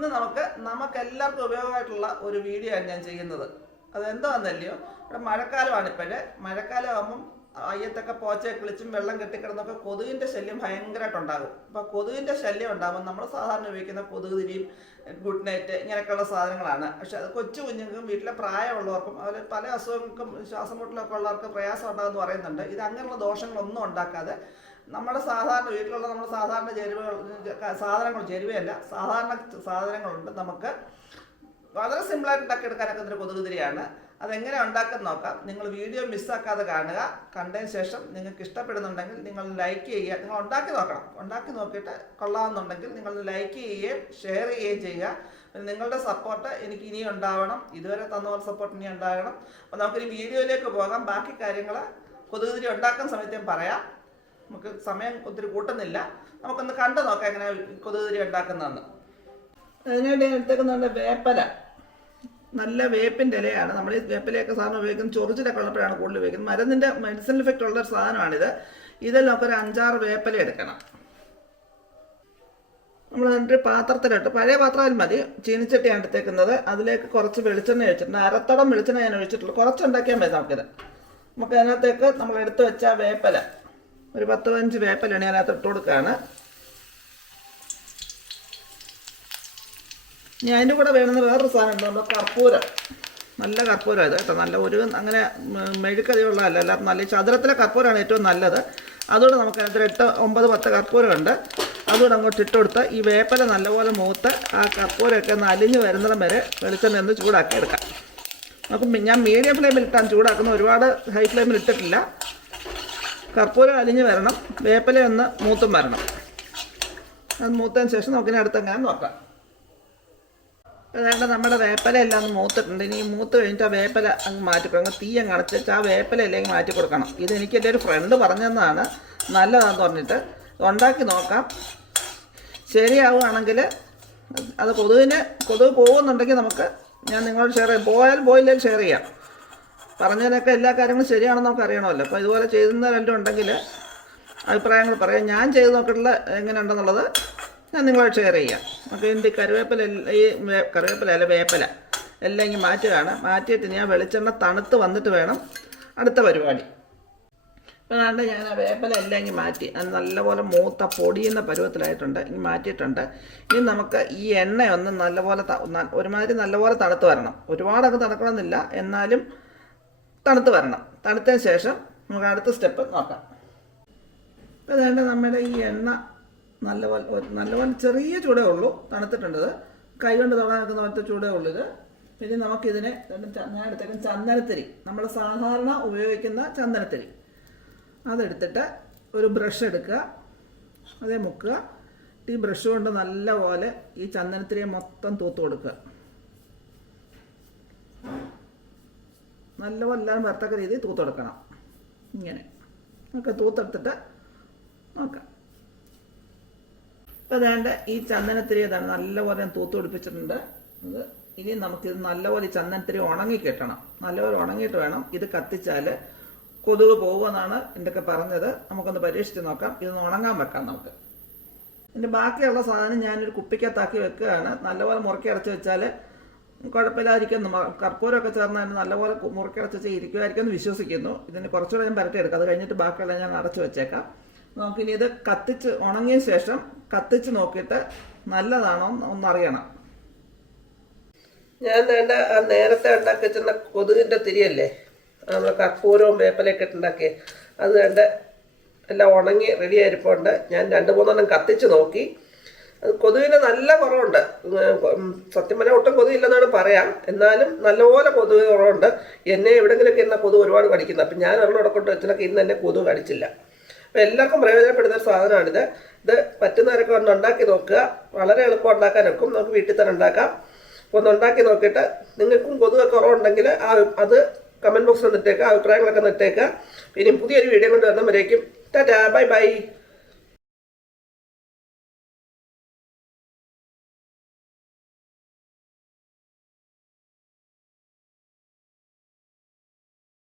ഇന്ന് നമുക്ക് നമുക്ക് എല്ലാവർക്കും ഉപയോഗമായിട്ടുള്ള ഒരു വീഡിയോ ആണ് ഞാൻ ചെയ്യുന്നത്. അതെന്താണെന്നല്ലയോ ഇവിടെ മഴക്കാലമാണ് ഇപ്പോഴേ. മഴക്കാലം ആകുമ്പം അയ്യത്തൊക്കെ പോച്ചയെ കിളിച്ചും വെള്ളം കെട്ടിക്കിടന്നൊക്കെ കൊതുകിന്റെ ശല്യം ഭയങ്കരമായിട്ടുണ്ടാകും. അപ്പോൾ കൊതുകിന്റെ ശല്യം ഉണ്ടാകുമ്പോൾ നമ്മൾ സാധാരണ ഉപയോഗിക്കുന്ന കൊതുക് തിരിയും ഗുഡ് നൈറ്റ് ഇങ്ങനെയൊക്കെയുള്ള സാധനങ്ങളാണ്. പക്ഷെ അത് കൊച്ചു കുഞ്ഞുങ്ങൾക്കും വീട്ടിലെ പ്രായമുള്ളവർക്കും അതുപോലെ പല അസുഖങ്ങൾക്കും ശ്വാസം മുട്ടലൊക്കെ ഉള്ളവർക്ക് പ്രയാസം ഉണ്ടാകുമെന്ന് പറയുന്നുണ്ട്. ഇത് അങ്ങനെയുള്ള ദോഷങ്ങളൊന്നും ഉണ്ടാക്കാതെ നമ്മുടെ സാധാരണ വീട്ടിലുള്ള നമ്മുടെ സാധാരണ ചേരുവകൾ സാധനങ്ങൾ ചേരുവയല്ല സാധാരണ സാധനങ്ങളുണ്ട്. നമുക്ക് വളരെ സിമ്പിളായിട്ട് ഉണ്ടാക്കിയെടുക്കാനൊക്കെ ഒരു കൊതുക് തിരിയാണ് അതെങ്ങനെ ഉണ്ടാക്കുന്ന നോക്കാം. നിങ്ങൾ വീഡിയോ മിസ്സാക്കാതെ കാണുക. കണ്ടതിന് ശേഷം നിങ്ങൾക്ക് ഇഷ്ടപ്പെടുന്നുണ്ടെങ്കിൽ നിങ്ങൾ ലൈക്ക് ചെയ്യുക. നിങ്ങൾ ഉണ്ടാക്കി നോക്കണം. ഉണ്ടാക്കി നോക്കിയിട്ട് കൊള്ളാമെന്നുണ്ടെങ്കിൽ നിങ്ങൾ ലൈക്ക് ചെയ്യുകയും ഷെയർ ചെയ്യുകയും ചെയ്യുക. നിങ്ങളുടെ സപ്പോർട്ട് എനിക്ക് ഇനി ഉണ്ടാവണം. ഇതുവരെ തന്ന പോലെ സപ്പോർട്ട് ഇനി ഉണ്ടാകണം. അപ്പോൾ നമുക്കിനി വീഡിയോയിലേക്ക് പോകാം. ബാക്കി കാര്യങ്ങൾ കൊതുകുതിരി ഉണ്ടാക്കുന്ന സമയത്ത് പറയാം. നമുക്ക് സമയം ഒത്തിരി കൂട്ടുന്നില്ല. നമുക്കൊന്ന് കണ്ടു നോക്കാം എങ്ങനെ കൊതുക് തിരി ഉണ്ടാക്കുന്നതെന്ന്. അതിനായിട്ട് ഞാൻ എടുത്തേക്കുന്നുണ്ട് വേപ്പല. നല്ല വേപ്പിന്റെ ഇലയാണ്. നമ്മൾ ഈ വേപ്പിലയൊക്കെ സാധനം ഉപയോഗിക്കുന്നത് ചൊറിച്ചിലൊക്കെ ഉള്ളപ്പോഴാണ് കൂടുതൽ ഉപയോഗിക്കുന്നത്. മരുന്നിന്റെ മെഡിസിൻ ഇഫക്റ്റ് ഉള്ള ഒരു സാധനമാണിത്. ഇതിൽ നമുക്കൊരു അഞ്ചാറ് വേപ്പില എടുക്കണം. നമ്മൾ എന്നിട്ട് പാത്രത്തിലിട്ട് പഴയ പാത്രത്തിൽ മതി. ചീനിച്ചട്ടിയാണ് എടുത്തേക്കുന്നത്. അതിലേക്ക് കുറച്ച് വെളിച്ചെണ്ണ ഒഴിച്ചിട്ടുണ്ട്. അരത്തോളം വെളിച്ചെണ്ണ ഞാൻ ഒഴിച്ചിട്ടുള്ളൂ കുറച്ചുണ്ടാക്കിയാൽ മതി നമുക്കിത്. നമുക്ക് അതിനകത്തേക്ക് നമ്മൾ എടുത്തു വെച്ച വേപ്പല. ഒരു പത്ത് പതിനഞ്ച് വേപ്പലാണ് അതിനകത്ത് ഇട്ട് കൊടുക്കുകയാണ്. ഇനി അതിന്റെ കൂടെ വേണമെന്ന് വേറൊരു സാധനം ഉണ്ട് നമ്മുടെ കർപ്പൂരം. നല്ല കർപ്പൂരം ഇത് കേട്ടോ. നല്ല ഒരു അങ്ങനെ മെഴുക്കതിയുള്ളതല്ല അല്ലാത്ത നല്ല ചതുരത്തിലെ കർപ്പൂരമാണ് ഏറ്റവും നല്ലത്. അതുകൊണ്ട് നമുക്ക് അതിനകത്ത് എട്ട് ഒമ്പത് പത്ത് കർപ്പൂരം ഉണ്ട് അതുകൂടെ അങ്ങോട്ട് ഇട്ട് കൊടുത്ത് ഈ വേപ്പല നല്ലപോലെ മൂത്ത് ആ കർപ്പൂരമൊക്കെ ഒന്ന് അലിഞ്ഞ് വരുന്നിടം വരെ വെളിച്ചെണ്ണ ഒന്ന് ചൂടാക്കി എടുക്കാം. നമുക്ക് ഞാൻ മീഡിയം ഫ്ലെയിമിൽ ഇട്ടാണ് ചൂടാക്കുന്നത്. ഒരുപാട് ഹൈ ഫ്ലെയിമിൽ ഇട്ടിട്ടില്ല. കർപ്പൂരം അലിഞ്ഞ് വരണം വേപ്പല ഒന്ന് മൂത്തും വരണം. അത് മൂത്തതിന് ശേഷം നമുക്കിനി അടുത്തെങ്ങനെ നോക്കാം. അതായത് നമ്മുടെ വേപ്പല എല്ലാം മൂത്തിട്ടുണ്ട്. ഇനി മൂത്ത് കഴിഞ്ഞിട്ട് ആ വേപ്പല അങ്ങ് മാറ്റി കൊടുക്കണം തീ അങ്ങ് അടച്ചിട്ട് ആ വേപ്പല എല്ലാം മാറ്റി കൊടുക്കണം. ഇത് എനിക്ക് എന്റെ ഒരു ഫ്രണ്ട് പറഞ്ഞതെന്നാണ് നല്ലതാന്ന് പറഞ്ഞിട്ട്. ഉണ്ടാക്കി നോക്കാം. ശരിയാവുകയാണെങ്കിൽ അത് കൊതുവിന് കൊതുവ് പോകുന്നുണ്ടെങ്കിൽ നമുക്ക് ഞാൻ നിങ്ങളോട് ഷെയർ ചെയ്യാം. പോയാലും പോയില്ലെങ്കിൽ ഷെയർ ചെയ്യാം. പറഞ്ഞതിനൊക്കെ എല്ലാ കാര്യങ്ങളും ശരിയാണെന്ന് നമുക്ക് അറിയണമല്ലോ അപ്പോൾ ഇതുപോലെ ചെയ്യുന്ന വല്ലതും ഉണ്ടെങ്കിൽ അഭിപ്രായങ്ങൾ പറയാം. ഞാൻ ചെയ്ത് നോക്കിയിട്ടുള്ള എങ്ങനെയുണ്ടെന്നുള്ളത് ഞാൻ നിങ്ങളോട് ഷെയർ ചെയ്യാം. അപ്പോൾ ഇതിന്റെ കറിവേപ്പില ഈ കറിവേപ്പില അല്ല വേപ്പില എല്ലാം ഇങ്ങനെ മാറ്റുകയാണ്. മാറ്റിയിട്ട് ഞാൻ വെളിച്ചെണ്ണ തണുത്ത് വന്നിട്ട് വേണം അടുത്ത പരിപാടി. ഇപ്പോൾ കണ്ട് ഞാൻ ആ വേപ്പില എല്ലാം ഇങ്ങനെ മാറ്റി. അത് നല്ലപോലെ മൂത്ത പൊടിയുന്ന പരുവത്തിലായിട്ടുണ്ട്. ഇങ്ങനെ മാറ്റിയിട്ടുണ്ട്. ഇനി നമുക്ക് ഈ എണ്ണ ഒന്ന് നല്ലപോലെ ഒരുമാതിരി നല്ലപോലെ തണുത്ത് വരണം. ഒരുപാടൊക്കെ തണുക്കണമെന്നില്ല. എന്നാലും തണുത്ത് വരണം. തണുത്തതിന് ശേഷം നമുക്ക് അടുത്ത സ്റ്റെപ്പ് നോക്കാം. ഇപ്പോൾ ഇതേണ്ട നമ്മുടെ ഈ എണ്ണ നല്ലപോലെ നല്ലപോലെ ചെറിയ ചൂടേ ഉള്ളൂ. തണുത്തിട്ടുണ്ടത്. കൈ കൊണ്ട് തൊടാൻ നിൽക്കുന്ന പോലത്തെ ചൂടേ ഉള്ളൂ ഇത്. പിന്നെ നമുക്കിതിനെ ഞാൻ എടുത്തേക്കും ചന്ദനത്തിരി. നമ്മൾ സാധാരണ ഉപയോഗിക്കുന്ന ചന്ദനത്തിരി. അതെടുത്തിട്ട് ഒരു ബ്രഷ് എടുക്കുക. അതേ മുക്കുക. ഈ ബ്രഷ് കൊണ്ട് നല്ലപോലെ ഈ ചന്ദനത്തിരിയെ മൊത്തം തൂത്ത് കൊടുക്കുക. നല്ലപോലെ എല്ലാവരും വരത്തക്ക രീതിയിൽ തൂത്ത് കൊടുക്കണം. ഇങ്ങനെ. നമുക്ക് തൂത്തെടുത്തിട്ട് നോക്കാം. അപ്പോൾ വേണ്ട ഈ ചന്ദനത്തിരി ഇതാണ് നല്ലപോലെ ഞാൻ തൂത്ത് പിടിപ്പിച്ചിട്ടുണ്ട്. അത് ഇനി നമുക്കിത് നല്ലപോലെ ഈ ചന്ദനത്തിരി ഉണങ്ങി കിട്ടണം. നല്ലപോലെ ഉണങ്ങിയിട്ട് വേണം ഇത് കത്തിച്ചാൽ കൊതുക് പോകുമെന്നാണ് എന്തൊക്കെ പറഞ്ഞത്. നമുക്കൊന്ന് പരീക്ഷിച്ച് നോക്കാം. ഇതൊന്ന് ഉണങ്ങാൻ വെക്കാം നമുക്ക്. ഇതിന്റെ ബാക്കിയുള്ള സാധനം ഞാനൊരു കുപ്പിക്കകത്താക്കി വെക്കുകയാണ്. നല്ലപോലെ മുറുക്കി അടച്ച് വെച്ചാൽ കുഴപ്പമില്ലാതിരിക്കുന്നു. കർപ്പൂരമൊക്കെ ചേർന്ന് അതിന് നല്ലപോലെ മുറുക്കിടച്ച് ഇരിക്കുമായിരിക്കും എന്ന് വിശ്വസിക്കുന്നു. ഇതിന് കുറച്ചുകൂടെ ഞാൻ പരട്ടിയെടുക്കാം അത് കഴിഞ്ഞിട്ട് ബാക്കിയുള്ള ഞാൻ അടച്ചു വെച്ചേക്കാം. നമുക്ക് ഇനി ഇത് കത്തിച്ച് ഉണങ്ങിയ ശേഷം കത്തിച്ച് നോക്കിയിട്ട് നല്ലതാണോ ഒന്നറിയണം ഞാൻ വേണ്ട നേരത്തെ ഉണ്ടാക്കി വെച്ചിരുന്ന കൊതുകിന്റെ തിരിയല്ലേ? നമ്മൾ കർപ്പൂരവും വേപ്പലയൊക്കെ ഇട്ടുണ്ടാക്കി അത് വേണ്ട. എല്ലാം ഉണങ്ങി റെഡി ആയിരിപ്പുണ്ട് ഞാൻ രണ്ട് മൂന്നെണ്ണം കത്തിച്ച് നോക്കി. അത് കൊതുകിന് നല്ല കുറവുണ്ട്. സത്യം പറഞ്ഞാൽ ഒട്ടും കൊതുകില്ലെന്നാണ് പറയാം. എന്നാലും നല്ലപോലെ കൊതുക് കുറവുണ്ട്. എന്നെ എവിടെങ്കിലുമൊക്കെ ഇരുന്ന കൊതു ഒരുപാട് കടിക്കുന്നത് അപ്പം ഞാൻ ഒരെണ്ണം ഇടക്കൊണ്ട് വെച്ചിട്ടൊക്കെ ഇന്ന് എന്നെ കൊതു കടിച്ചില്ല. അപ്പം എല്ലാവർക്കും പ്രയോജനപ്പെടുന്ന ഒരു സാധനമാണിത്. ഇത് പറ്റുന്നവരൊക്കെ ഒന്ന് ഉണ്ടാക്കി നോക്കുക. വളരെ എളുപ്പം ഉണ്ടാക്കാനൊക്കും. നമുക്ക് വീട്ടിൽ തന്നെ ഉണ്ടാക്കാം. ഒന്ന് ഉണ്ടാക്കി നോക്കിയിട്ട് നിങ്ങൾക്കും കൊതുകൊക്കെ കുറവുണ്ടെങ്കിൽ ആ അത് കമന്റ് ബോക്സിൽ നിട്ടേക്കുക അഭിപ്രായങ്ങളൊക്കെ നിട്ടേക്കുക ഇനി പുതിയൊരു വീഡിയോ കൊണ്ട് വരുന്നവരേക്കും. ടാറ്റാ. Bye bye.